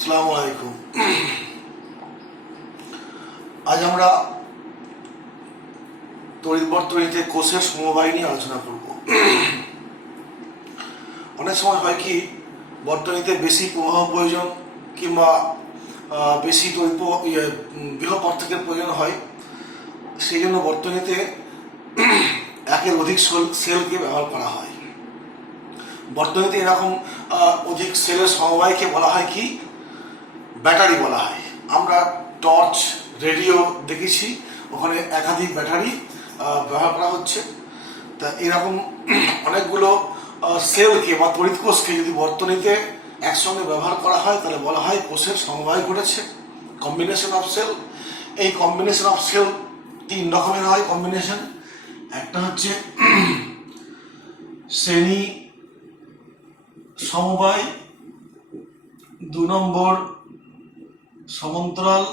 আসসালামু আলাইকুম। আজ আমরা তড়িৎ বর্তনীতে কোষের সমবায় নিয়ে আলোচনা করব। অনেক সময় হয় কি, বর্তনীতে বেশি প্রবাহ প্রয়োজন কিংবা বেশি বৃহৎ পার্থক্যের প্রয়োজন হয়। সেই জন্য বর্তনীতে একের অধিক সেলকে ব্যবহার করা হয়। বর্তনীতে এরকম অধিক সেলের সমবায়কে বলা হয় কি, ব্যাটারি বলা হয়। আমরা টর্চ, রেডিও দেখেছি, ওখানে একাধিক ব্যাটারি ব্যবহার করা হচ্ছে। তা এরকম অনেকগুলো সেলকে বা তড়িৎ কোষকে যদি বর্তনীতে একসঙ্গে ব্যবহার করা হয় তাহলে বলা হয় কোষের সমবায় ঘটেছে, কম্বিনেশন অফ সেল। এই কম্বিনেশন অফ সেল 3 রকমের হয় কম্বিনেশন। একটা হচ্ছে শ্রেণী সমবায়, 2 নম্বর সমান্তরাল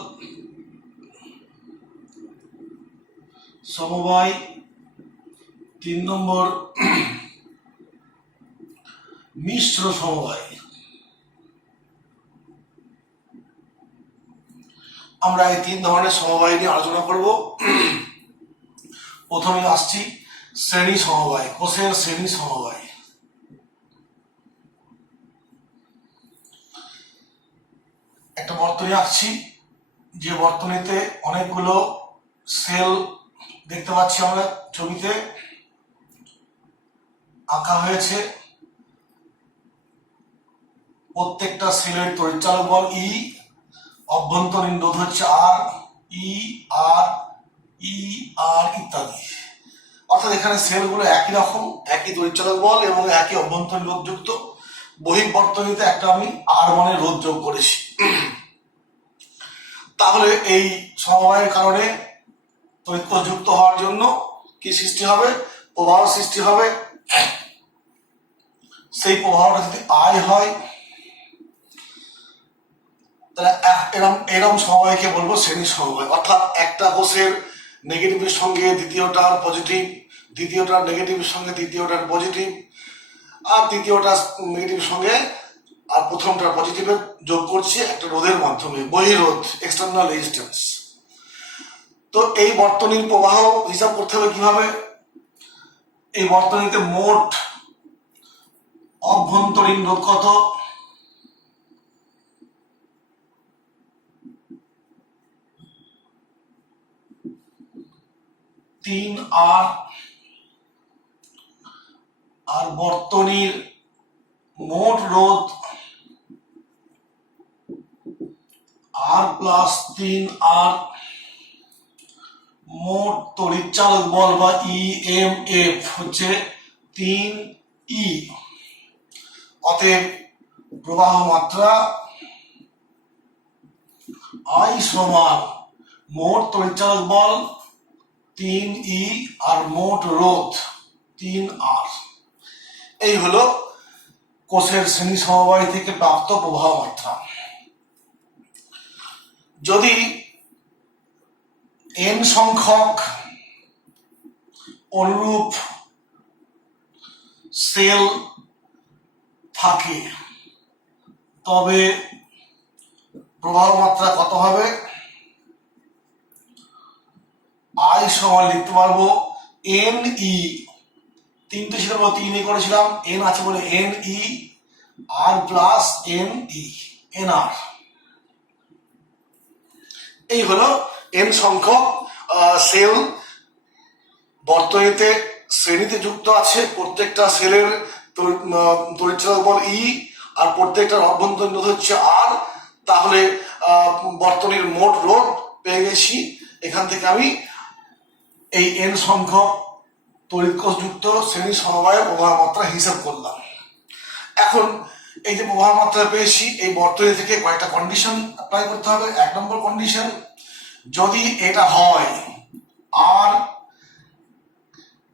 সমবায়, 3 নম্বর মিশ্র সমবায়। আমরা এই 3 ধরনের সমবায় নিয়ে আলোচনা করব। প্রথমে আসছি শ্রেণী সমবায়, কোষের শ্রেণী সমবায়। একটা বর্তনী আঁকছি, যে বর্তনীতে অনেকগুলো সেল দেখতে পাচ্ছি আমরা ছবিতে আঁকা হয়েছে। প্রত্যেকটা সেলের তড়িৎচালক বল ই, অভ্যন্তরীণ রোধ হচ্ছে আর, আর ইত্যাদি। অর্থাৎ এখানে সেলগুলো একই রকম, একই তড়িৎচালক বল এবং একই অভ্যন্তরীণ রোধ যুক্ত। বহিঃবর্তনীতে একটা আমি আর মানে রোধ যোগ করেছি। তাহলে এই সমবায়ের কারণে তড়িৎ কোষ যুক্ত হওয়ার জন্য কি সৃষ্টি হবে? প্রবাহ সৃষ্টি হবে। সেই প্রবাহটা যদি আই হয় তাহলে এরম সমবায়কে বলবো শ্রেণী সমবায়। অর্থাৎ একটা কোষের নেগেটিভের সঙ্গে দ্বিতীয়টার পজিটিভ, দ্বিতীয়টার নেগেটিভের সঙ্গে তৃতীয়টার পজিটিভ, আর তৃতীয়টার নেগেটিভের সঙ্গে আর প্রথমটার পজিটিভে যোগ করছি একটা রোধের মাধ্যমে, বহিরোধ, এক্সটার্নাল রেজিস্ট্যান্স। তো এই বর্তনীর প্রবাহ হিসাব করতে হবে কিভাবে? এই বর্তনীতে মোট অভ্যন্তরীণ রোধ কত? আর বর্তনীর মোট রোধ আর প্লাস 3R, মোট তড়িৎচালক বল বা ইএমএফ হচ্ছে 3E। অতএব প্রবাহ মাত্রা I সমান মোট তড়িৎচালক বল 3E আর মোট রোধ 3R। এই হলো কোষের শ্রেণী সমবায় থেকে প্রাপ্ত প্রবাহ মাত্রা। যদি n সংখ্যক অনুরূপ সেল থাকে তবে প্রবাহ মাত্রা কত হবে? I সমান লিখতে পারবো NE, 3 ছিল বলে 3E করেছিলাম, n আছে বলে NE আর প্লাস NE, NR। এই হলো n সংখ্যক সেল বর্তনীতে শ্রেণীতে যুক্ত আছে। প্রত্যেকটা সেলের তড়িৎচালক বল ই আর প্রত্যেকটার অভ্যন্তরীণ রোধ হচ্ছে আর। তাহলে বর্তনীর মোট রোধ পেয়ে গেছি। এখান থেকে আমি এই n সংখ্যক তড়িৎ কোষ যুক্ত শ্রেণী সমবায়ের প্রবাহ মাত্রা হিসাব করলাম। এখন এই যে প্রবাহ মাত্রা পেয়েছি, এই বর্তনী থেকে কয়েকটা কন্ডিশন অ্যাপ্লাই করতে হবে। 1 নম্বর কন্ডিশন, যদি এটা হয় আর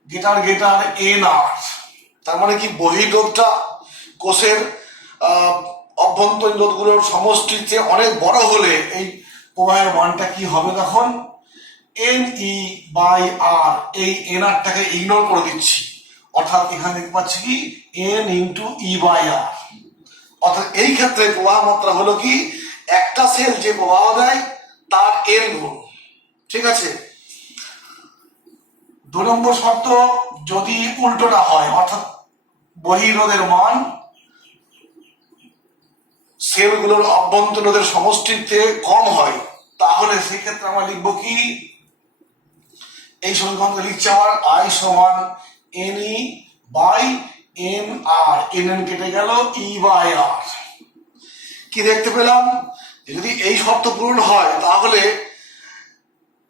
গ্রেটার NR, তার মানে কি বহিরোধটা কোষের অভ্যন্তরীণ রোধগুলোর সমষ্টিতে অনেক বড় হলে এই প্রবাহের মানটা কি হবে? তখন NE/R, এই NRটাকে ইগনোর করে দিচ্ছি। অর্থাৎ এখানে দেখতে পাচ্ছি কি N × E/R। অর্থাৎ এই ক্ষেত্রে প্রবাহ মাত্রা হলো কি একটা সেল যে প্রবাহ দেয় তার এন গুণ। ঠিক আছে। 2 নম্বর শর্ত, যদি উল্টোটা হয়, অর্থাৎ বহিরোধের মান সেলগুলোর অভ্যন্তর রোধের সমষ্টিতে কম হয়, তাহলে সেক্ষেত্রে আমরা লিখবো কি, এই সমীকরণকে লিখছি আমার আই সমান N E by N R, N N কেটে গেল, ই বাই আর। কি দেখতে পেলাম, যদি এই শর্ত পূরণ হয় তাহলে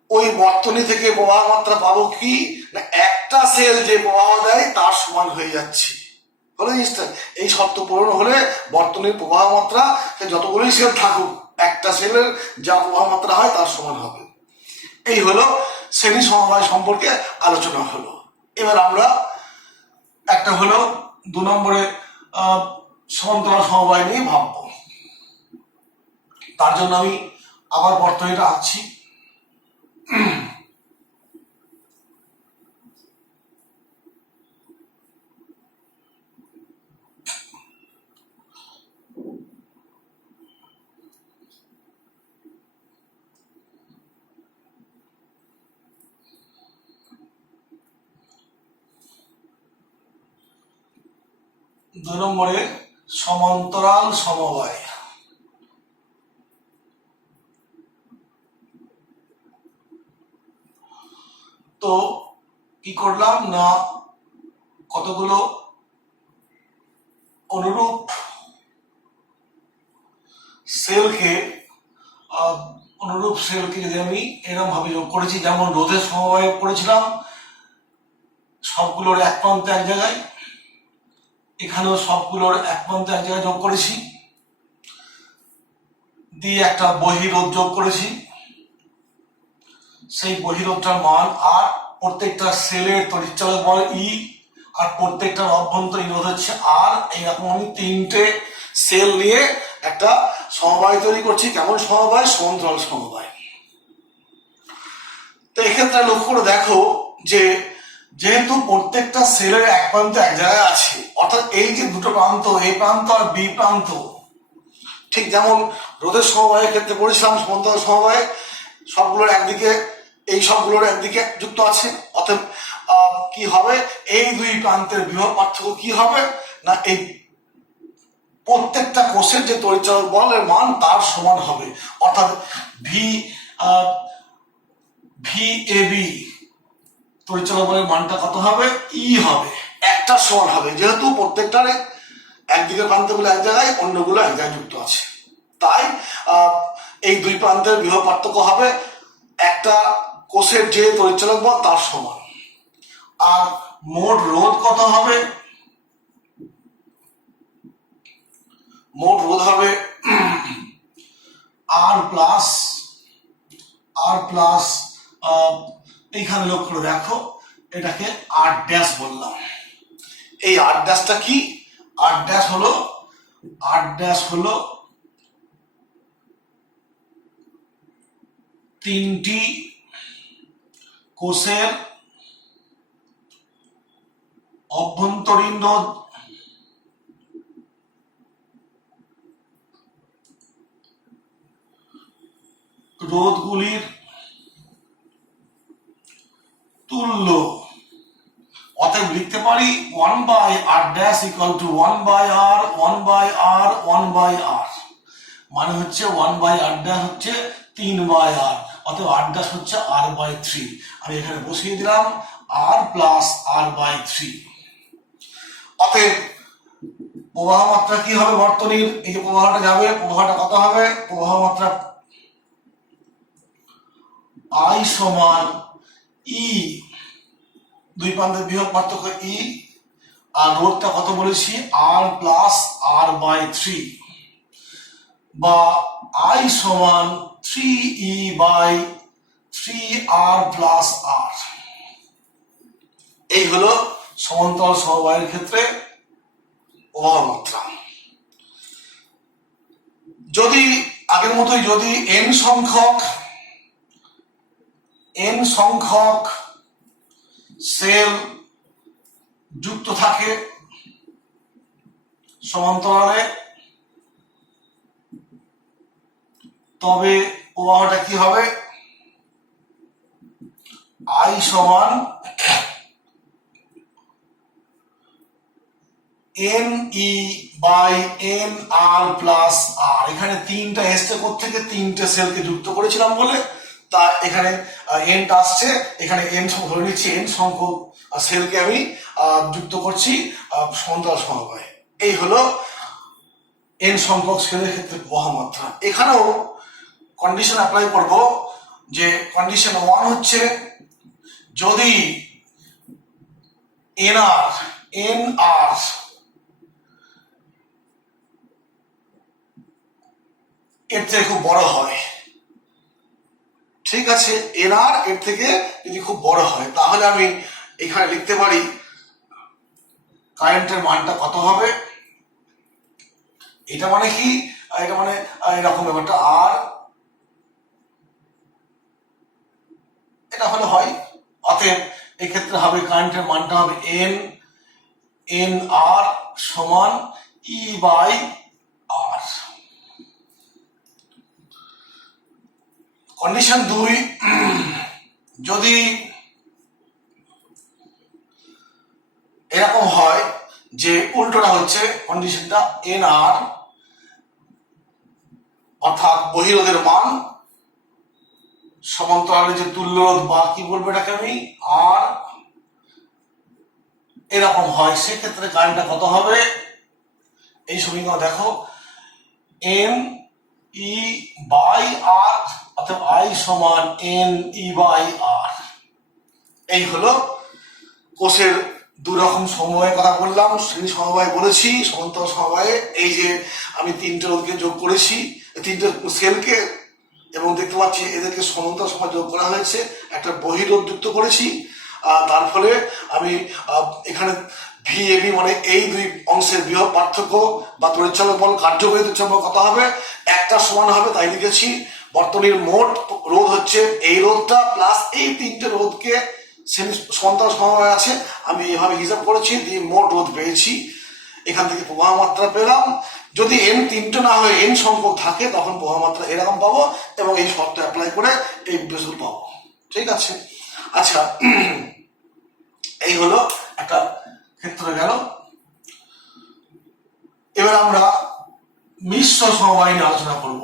ওই বর্তনী থেকে প্রবাহ মাত্রা পাবো কি না, একটা সেল যে প্রবাহ দেয় তার সমান হয়ে যাচ্ছে। হলো জিনিসটা, এই শর্ত পূরণ হলে বর্তনীর প্রবাহ মাত্রা যতগুলোই সেল থাকুক, একটা সেলের যা প্রবাহ মাত্রা হয় তার সমান হবে। এই হলো শ্রেণী সমবায় সম্পর্কে আলোচনা হলো। এবার আমরা একটা হলো 2 নম্বরে সমান্তরাল সমবায় নিয়ে ভাববো। তার জন্য আমি আবার বর্তনীটা আঁকছি। দুই নম্বরে সমান্তরাল সমবায়। তো কি করলাম না, কতগুলো অনুরূপ সেলকে যদি আমি এরকম ভাবে যোগ করেছি, যেমন রোধের সমবায় করেছিলাম, সবগুলোর এক প্রান্ত এক জায়গায়, এখানেও সবগুলোর এক প্রান্ত এক জায়গায় যোগ করেছি, দিয়ে একটা বহিরোধ যোগ করেছি, সেই বহিরোধটার মান আর, প্রত্যেকটা সেলের তড়িৎচালক বল ই, আর প্রত্যেকটার অভ্যন্তরীণ রোধ হচ্ছে আর। এইরকম আমি 3টে সেল নিয়ে একটা সমবায় তৈরি করছি। কেমন সমবায়? সমান্তরাল সমবায়। তো এক্ষেত্রে লক্ষ্য করে দেখো যে যেহেতু প্রত্যেকটা সেলের এক প্রান্ত এক জায়গায় আছে, অর্থাৎ এই যে দুটো প্রান্ত, এ প্রান্ত আর বি প্রান্ত, ঠিক যেমন রোধের সমবায়ের ক্ষেত্রে পড়েছিলাম সমান্তরাল সমবায়ে, সবগুলোর একদিকে, এই সবগুলোর একদিকে যুক্ত আছে, অর্থাৎ কি হবে, এই দুই প্রান্তের বিভব পার্থক্য কি হবে না, এই প্রত্যেকটা কোষের যে তড়িৎচালক বলের মান তার সমান হবে। অর্থাৎ ভি এ বি তড়িৎচালক বলের মানটা কত হবে? ই হবে, একটা সমান হবে, যেহেতু প্রত্যেকটার একদিকে প্রান্তগুলো এক জায়গায়, অন্যগুলো এক জায়গায় যুক্ত আছে। তাই এই দুই প্রান্তের বিভব পার্থক্য হবে একটা কোষের যে তড়িৎচালক বল তার সমান। আর মোট রোধ কত হবে? মোট রোধ হবে আর প্লাস এইখানে লক্ষ্য করে দেখো, এটাকে আর ড্যাশ বললাম। এই আর ড্যাশটা কি? আর ড্যাশ হলো 3টি কোষের অভ্যন্তরীণ রোধ রোধগুলির তুল্য। অতএব লিখতে পারি 1/r dash equal to 1/r 1/r 1/r, মানে হচ্ছে 1/r ড্যাশ হচ্ছে 3/r, অতএব r ড্যাশ হচ্ছে r/3। আমি এখানে বসিয়ে দিলাম r প্লাস r/3। অতএব প্রবাহ মাত্রা কি হবে বর্তনীর? এই যে প্রবাহটা যাবে, প্রবাহটা কত হবে? প্রবাহ মাত্রা I সমান ই, দুই প্রান্তের বিভব পার্থক্য ই, আর রোধটা কত বলেছি? আর প্লাস r/3, বা I সমান 3e by 3r plus r। এই হলো সমান্তরাল সমবায়ের ক্ষেত্রে প্রবাহ মাত্রা। যদি আগের মতোই, যদি n সংখ্যক সেল যুক্ত থাকে সমান্তরালে, তবে প্রবাহটা কি হবে, I সমান NE by NR plus R। এখানে তিনটা এসছে থেকে তিনটে সেলকে যুক্ত করেছিলাম বলে তা এখানে এনটা আসছে, এখানে এন ধরে নিচ্ছি এন সংখ্যক সেলকে আমি যুক্ত করছি সমান্তরাল সমবায়ে। এই হলো এন সংখ্যক সেলের ক্ষেত্রে প্রবাহ মাত্রা। এখানেও কন্ডিশন অ্যাপ্লাই করব, যে কন্ডিশন 1 হচ্ছে যদি NR এর থেকে খুব বড় হয়, ঠিক আছে, NR এর থেকে যদি খুব বড় হয় তাহলে আমি এখানে লিখতে পারি কারেন্টের মানটা কত হবে। এটা মানে কি, এটা মানে এরকম ব্যাপারটা, আর এটা হলে হয়, অতএব এক্ষেত্রে হবে কারেন্টের মানটা হবে NR সমান E বাই R। কন্ডিশন 2, যদি এরকম হয় যে উল্টোটা হচ্ছে কন্ডিশনটা, NR অর্থাৎ বহিরোধের মান সমান্তরালের যে তুল্য রোধ বা কি বলবো এটাকে আমি আর এরকম হয়, সেক্ষেত্রে কারেন্টটা কত হবে, এই সমীকরণ দেখো NE বাই R অর্থাৎ I সমান NE বাই R। এই হলো কোষের দুরকম সমবায়ের কথা বললাম, শ্রেণী সমবায় বলেছি, সমান্তরাল সমবায়ে এই যে আমি তিনটে রোধকে যোগ করেছি, তিনটে সেলকে, এবং দেখতে পাচ্ছি এদেরকে সমান্তরাল সমবায় যোগ করা হয়েছে, একটা বহিরোধ যুক্ত করেছি, তার ফলে আমি এখানে VAB মানে এই দুই অংশের বৃহৎ পার্থক্য বা তড়িৎচলক বল কার্যকরী তড়িৎচলক কত হবে, একটা সমান হবে, তাই লিখেছি। বর্তনীর মোট রোধ হচ্ছে এই রোধটা প্লাস এই তিনটে রোধকে সমান্তরাল সমবায় আছে, আমি এভাবে হিসাব করেছি, দিয়ে মোট রোধ পেয়েছি। এখান থেকে প্রবাহ মাত্রা পেলাম। যদি n তিনটে না হয়ে n সংখ্যক থাকে তখন প্রবাহ মাত্রা এরকম পাবো, এবং এই শর্ত অ্যাপ্লাই করে এই রেজাল্ট পাবো, ঠিক আছে। আচ্ছা, এই হলো একটা ক্ষেত্রে গেল। এবার আমরা মিশ্র সমবায় নিয়ে আলোচনা করব।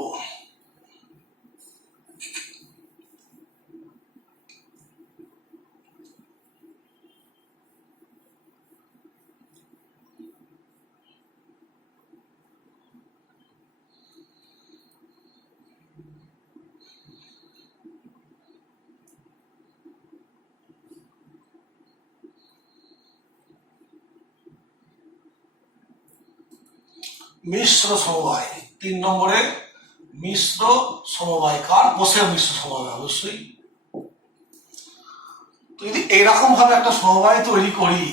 মিশ্র সমবায় 3 নম্বরে, মিশ্র সমবায় কার, কোষের মিশ্র সমবায় অবশ্যই। তো যদি এইরকম ভাবে একটা সমবায় তৈরি করি,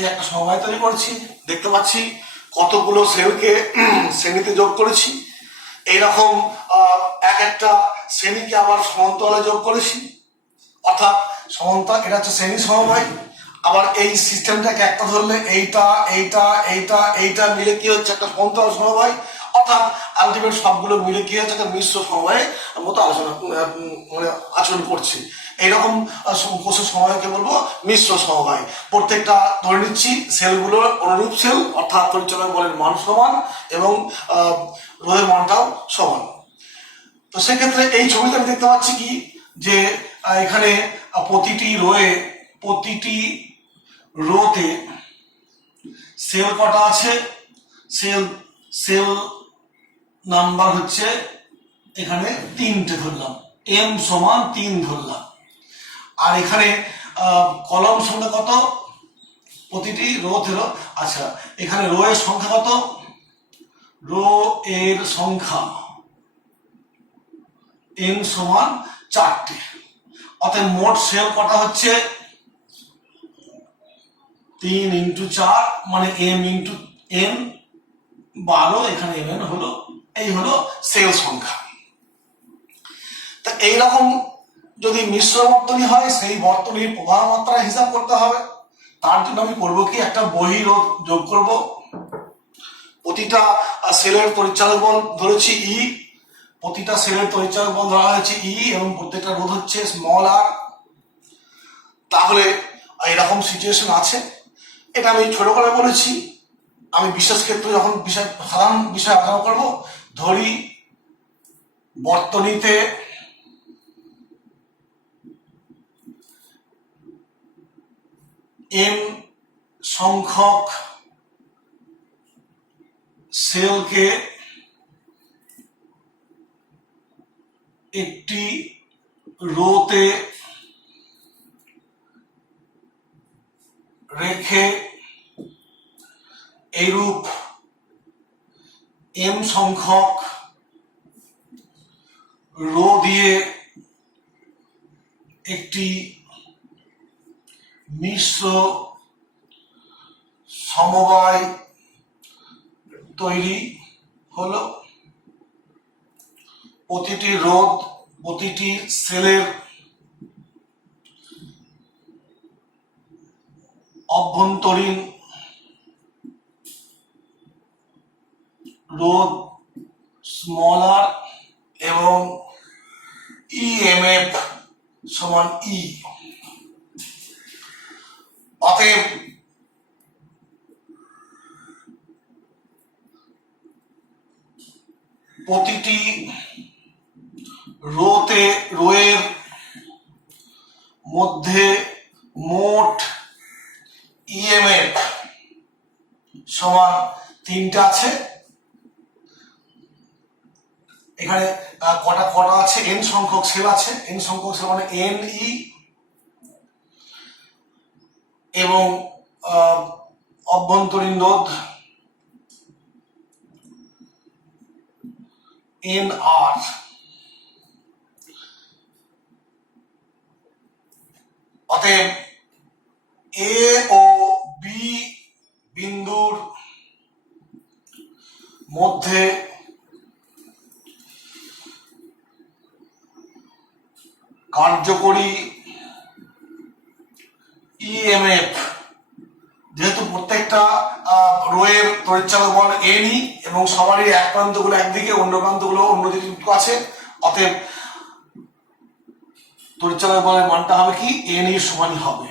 এই একটা সমবায় তৈরি করেছি, দেখতে পাচ্ছি কতগুলো সেলকে শ্রেণীতে যোগ করেছি, এইরকম এক একটা শ্রেণীকে আবার সমান্তরালে যোগ করেছি, অর্থাৎ সমান্তরাল, এটা হচ্ছে শ্রেণী সমবায়। আবার এই সিস্টেমটাকে একটা ধরলে এইটা এইটা এইটা এইটা মিলে কি হচ্ছে একটা সমান্তরাল সমবায়, অর্থাৎ আলটিমেট সবগুলো মিলে কি হচ্ছে একটা মিশ্র সমবায়ের মতো আলোচনা মানে আচরণ করছে। এইরকম কোষের সমবায়কে বলবো মিশ্র সমবায়। প্রত্যেকটা ধরে নিচ্ছি সেলগুলোর অনুরূপ সেল, অর্থাৎ তড়িৎচলক বলের মান সমান এবং রোধের মানটাও সমান। তো সেক্ষেত্রে এই ছবিতে আমি দেখতে পাচ্ছি কি, যে এখানে প্রতিটি রোতে সেল কটা আছে, সেল নাম্বার হচ্ছে এখানে 3টে ধরলাম, m সমান 3 ধরলাম, আর এখানে কলম সংখ্যা কত, প্রতিটি রো থেরো, আচ্ছা এখানে রো এর সংখ্যা কত, রো এর সংখ্যা n সমান 4টে, অতএব মোট সেল কটা হচ্ছে 3 ইন্টু 4 মানে m ইন্টু n 12, এখানে mn হলো, এই হলো সেল সংখ্যা। তা এইরকম যদি মিশ্র বর্তনী হয় সেই বর্তনীর প্রবাহ মাত্রা হিসাব করতে হবে। তার জন্য আমি করবো কি, একটা বহিরোধ যোগ করব। প্রতিটা সেলের পরিচালক বল ধরেছি ই, প্রতিটা সেলের পরিচালক বল ধরা হয়েছে ই, এবং প্রত্যেকটা রোধ হচ্ছে স্মল আর। তাহলে এরকম সিচুয়েশন আছে, এটা আমি ছোট করে বলেছি। আমি বিশেষ ক্ষেত্রে যখন সাধারণ বিষয় আলোচনা করবো, ধরি বর্তনীতে m সংখ্যক সেলকে একটি রোতে রেখে এইরূপ m সংখ্যক রো দিয়ে একটি মিশ্র সমবায় তৈরি হলো। প্রতিটি রোধ প্রতিটি সেলের অভ্যন্তরীণ রোধ স্মল আর এবং ইএমএফ সমান ই। অতএব প্রতিটি রোয়ের মধ্যে মোট ইএমএফ সমান 3টা আছে। এখানে কটা আছে, n সংখ্যক সেল আছে, n সংখ্যক সেল মানে n ই, এবং অভ্যন্তরীণ রোধ n আর। অতএব এ ও বি বিন্দুর মধ্যে কার্যকরী ইএমএফ, যেহেতু প্রত্যেকটা রোয়ের তড়িৎচালক বল এনই এবং সবারই এক প্রান্তগুলো একদিকে অন্য প্রান্তগুলো অন্যদিকে আছে, অতএব তড়িৎচালক বলের মানটা হবে কি, এন এর সমানই হবে।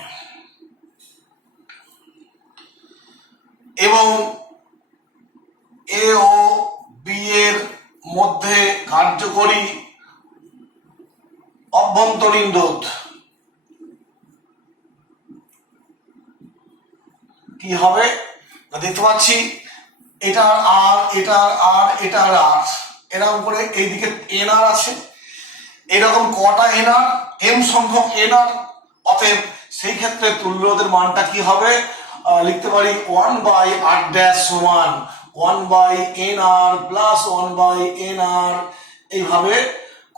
এবং এ ও বি এর মধ্যে কার্যকরী অভ্যন্তরীণ রোধ কি হবে, দেখতে পাচ্ছি এটার আর, এটার আর, এটার আর, এরকম করে এইদিকে এন আর আছে। এরকম কটা এন আর, এম সংখ্যক এন আর। অতএব সেই ক্ষেত্রে তুল্য রোধের মানটা কি হবে, লিখতে পারি 1/r' সমান 1/nr প্লাস 1/nr। এইভাবে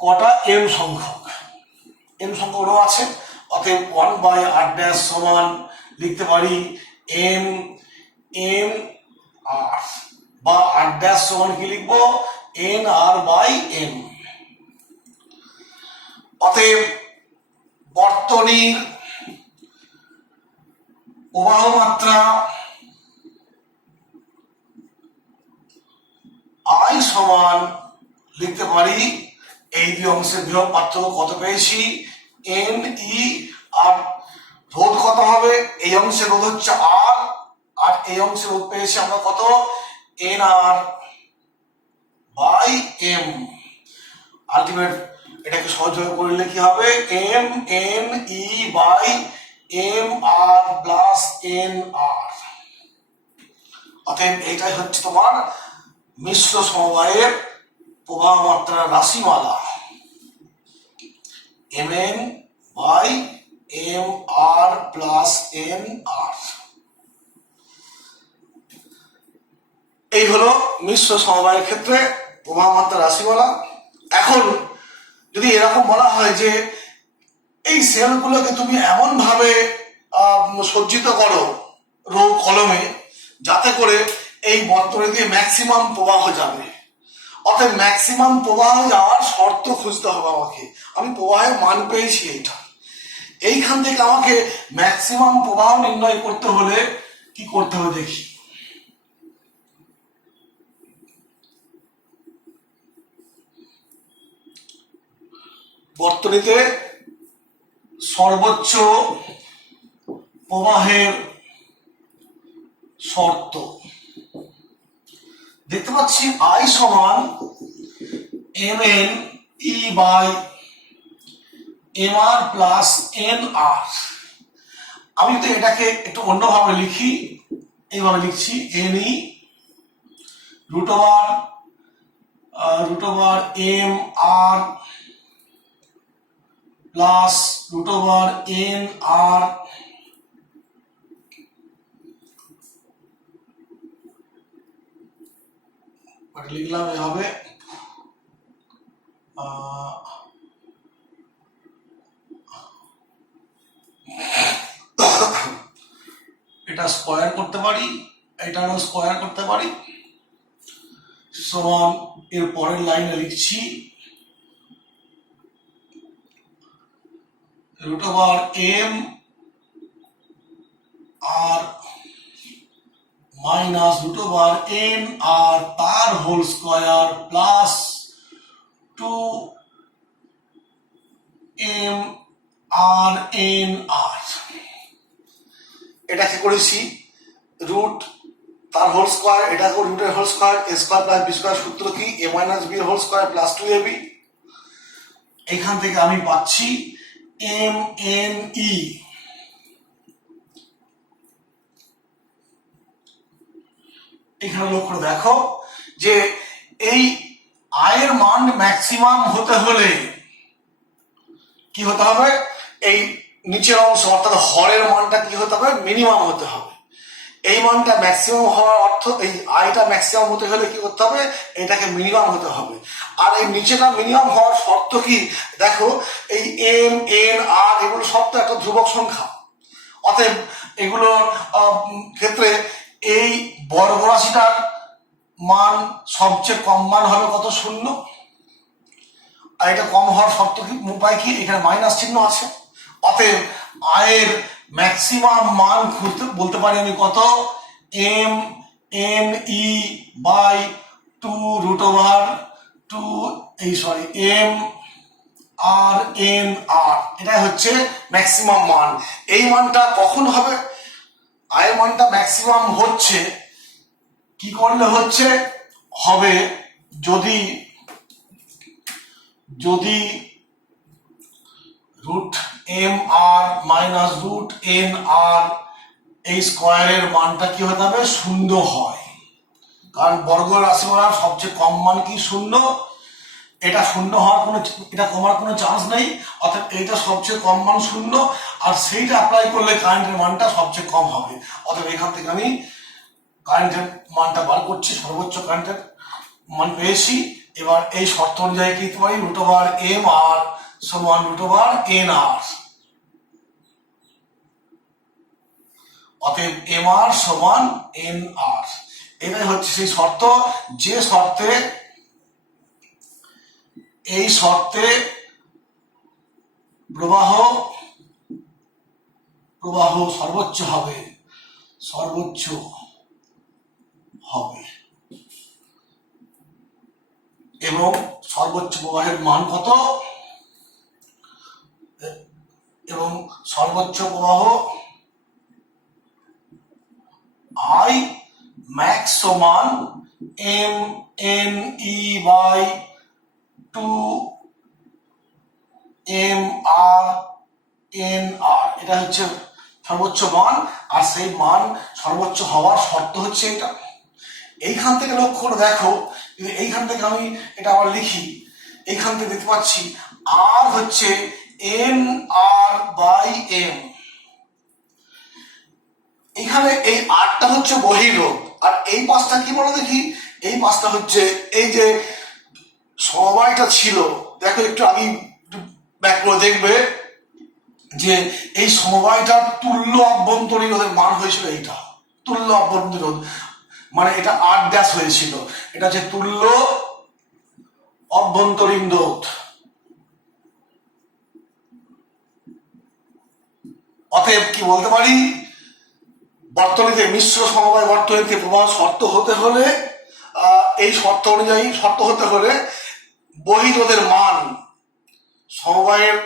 কটা এম সংখ্যক রো আছে, অতএব 1/r' সমান লিখতে পারি এম এম আর, বা r' সমান কি লিখবো, এন আর বাই এম। অতএব বর্তনীর প্রবাহ মাত্রা I সমান লিখতে পারি, এই দুই অংশের বৃহৎ পার্থক্য কত পেয়েছি, এন ই, আর রোধ কত হবে, এই অংশের রোধ হচ্ছে আর, আর এই অংশের রোধ পেয়েছি আমরা কত, N R by M. Ultimate এটাকে সহজভাবে করলে কি হবে, M N E by M R plus N R. অতএব এইটাই হচ্ছে তোমার মিশ্র সমবায়ের প্রবাহ মাত্রার রাশিমালা, M N by M R plus N R. এই হলো মিশ্র সমবায়ের ক্ষেত্রে প্রবাহ মাত্রার রাশিমালা। এখন যদি এরকম বলা হয় যে এই সেলগুলোকে তুমি এমন ভাবে সজ্জিত করো রো কলমে, যাতে করে এই বর্তনী দিয়ে ম্যাক্সিমাম প্রবাহ যাবে। অর্থাৎ ম্যাক্সিমাম প্রবাহ যাওয়ার শর্ত খুঁজতে হবে আমাকে। আমি প্রবাহের মান পেয়েছি এইটা, এইখান থেকে আমাকে ম্যাক্সিমাম প্রবাহ নির্ণয় করতে হলে কি করতে হবে দেখি। বর্তনীতে সর্বোচ্চ প্রবাহের শর্ত দেখতে পাচ্ছি, I সমান mn e by mr plus nr। আমি তো এটাকে একটু অন্যভাবে লিখি, এইভাবে লিখছি ne root over mr plus root over nr লিখলাম এভাবে। এটা স্কোয়ার করতে পারি, এটারও স্কোয়ার করতে পারি, সমান এর পরের লাইনে লিখছি root over m R minus root over n R তার whole square plus 2m R n R. এটাকে করেছি রুট তার হোল স্কোয়ার, এটাকে রুটের whole square, a square plus B square. সূত্র কি? a minus B whole square plus 2ab। এখান থেকে আমি পাচ্ছি mne। এখানে লক্ষ্য দেখো যে এই আয়ের মান ম্যাক্সিমাম হতে হলে কি হতে হবে? এই নিচের অংশ অর্থাৎ হরের মানটা কি হতে হবে? মিনিমাম হতে হবে। এই মানটা ম্যাক্সিমাম হওয়ার অর্থ এই আয়টা ম্যাক্সিমাম হতে হলে কি করতে হবে? এটাকে মিনিমাম হতে হবে। আর এই নিচেটা মিনিমাম হওয়ার শর্ত কি? দেখো এই এম এন আর এগুলো সব তো একটা ধ্রুবক সংখ্যা। অতএব এগুলোর ক্ষেত্রে এই বর্গ রাশিটার মান সবচেয়ে কম মান হবে কত? 0। আর এটা কম হওয়ার শর্ত কি? উপায় কি? এখানে মাইনাস চিহ্ন আছে। অতএব আয়ের ম্যাক্সিমাম মান খুঁজতে বলতে পারি আমি কত? M N E by 2 root over 2 M R N R. এটাই হচ্ছে ম্যাক্সিমাম মান। এই মানটা কখন হবে? আয়ের মানটা ম্যাক্সিমাম হচ্ছে কি করলে হচ্ছে? হবে যদি root M R minus root N R এই স্কোয়ারের মানটা কি হতে হবে? 0 হয়। কারণ বর্গ রাশিমালার সবচেয়ে কম মান কি? 0। এটা 0 হওয়ার কোনো, এটা কমার কোনো চান্স নেই। অর্থাৎ এইটা সবচেয়ে কম মান 0, আর সেইটা অ্যাপ্লাই করলে কারেন্টের মানটা সবচেয়ে কম হবে। অর্থাৎ এখান থেকে আমি কারেন্টের মানটা বার করছি, সর্বোচ্চ কারেন্টের মান পেয়েছি। এবার এই শর্ত অনুযায়ী কি পারি? রুট ওভার এম আর সমান রুট ওভার এন আর। অতএব এম আর সমান এন আর। এটাই হচ্ছে সেই শর্ত, যে শর্তে এই শর্তে প্রবাহ সর্বোচ্চ হবে এবং সর্বোচ্চ প্রবাহের মান কত? এবং সর্বোচ্চ প্রবাহ আই ম্যাক্স সমান M N E by 2 M R N R. এটা হচ্ছে সর্বোচ্চ মান, আর সেই মান সর্বোচ্চ হওয়ার শর্ত হচ্ছে এটা। এইখান থেকে লক্ষ্য করে দেখো, এইখান থেকে আমি এটা আবার লিখি, এইখান থেকে দেখতে পাচ্ছি আর হচ্ছে এন আর বাই এম। এখানে এই আরটা হচ্ছে বহিরোধ, আর এই পাশটা কি বলো দেখি? এই পাশটা হচ্ছে এই যে সময়টা ছিল, দেখো একটু আগে ব্যাক করে দেখবে, যে এই সমবায়টার তুল্য অভ্যন্তরীণ রোধের মান হয়েছিল এইটা, তুল্য অভ্যন্তরীণ রোধ মানে এটা 8 হয়েছিল, এটা হচ্ছে তুল্য অভ্যন্তরীণ রোধ। অতএব কি বলতে পারি, বর্তনীতে মিশ্র সমবায় বর্তনীতে প্রবাহ শর্ত হতে হলে এই শর্ত অনুযায়ী শর্ত হতে হলে বহিরোধের মান সমবায়ের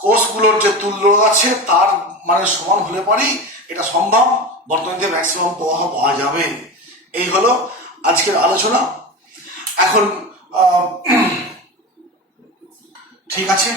কোষগুলোর যে তুল্য আছে তার মানে সমান হলে পরেই এটা সম্ভব, বর্তনীতে ম্যাক্সিমাম প্রবাহ পাওয়া যাবে। এই হলো আজকের আলোচনা। এখন ঠিক আছে।